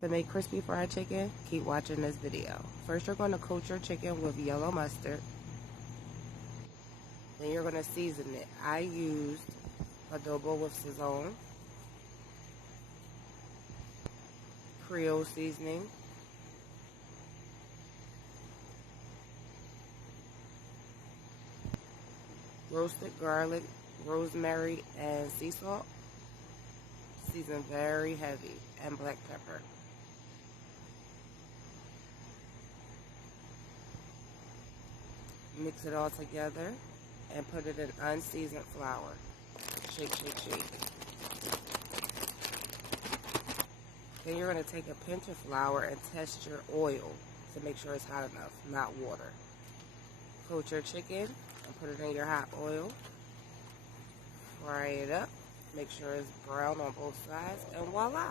To make crispy fried chicken, keep watching this video. First, you're going to coat your chicken with yellow mustard. Then you're going to season it. I used adobo with Sazon, Creole seasoning, roasted garlic, rosemary, and sea salt. Season very heavy, and black pepper. Mix it all together and put it in unseasoned flour. Shake, shake, shake. Then you're going to take a pinch of flour and test your oil to make sure it's hot enough, not water. Coat your chicken and put it in your hot oil. Fry it up. Make sure it's brown on both sides, and voila!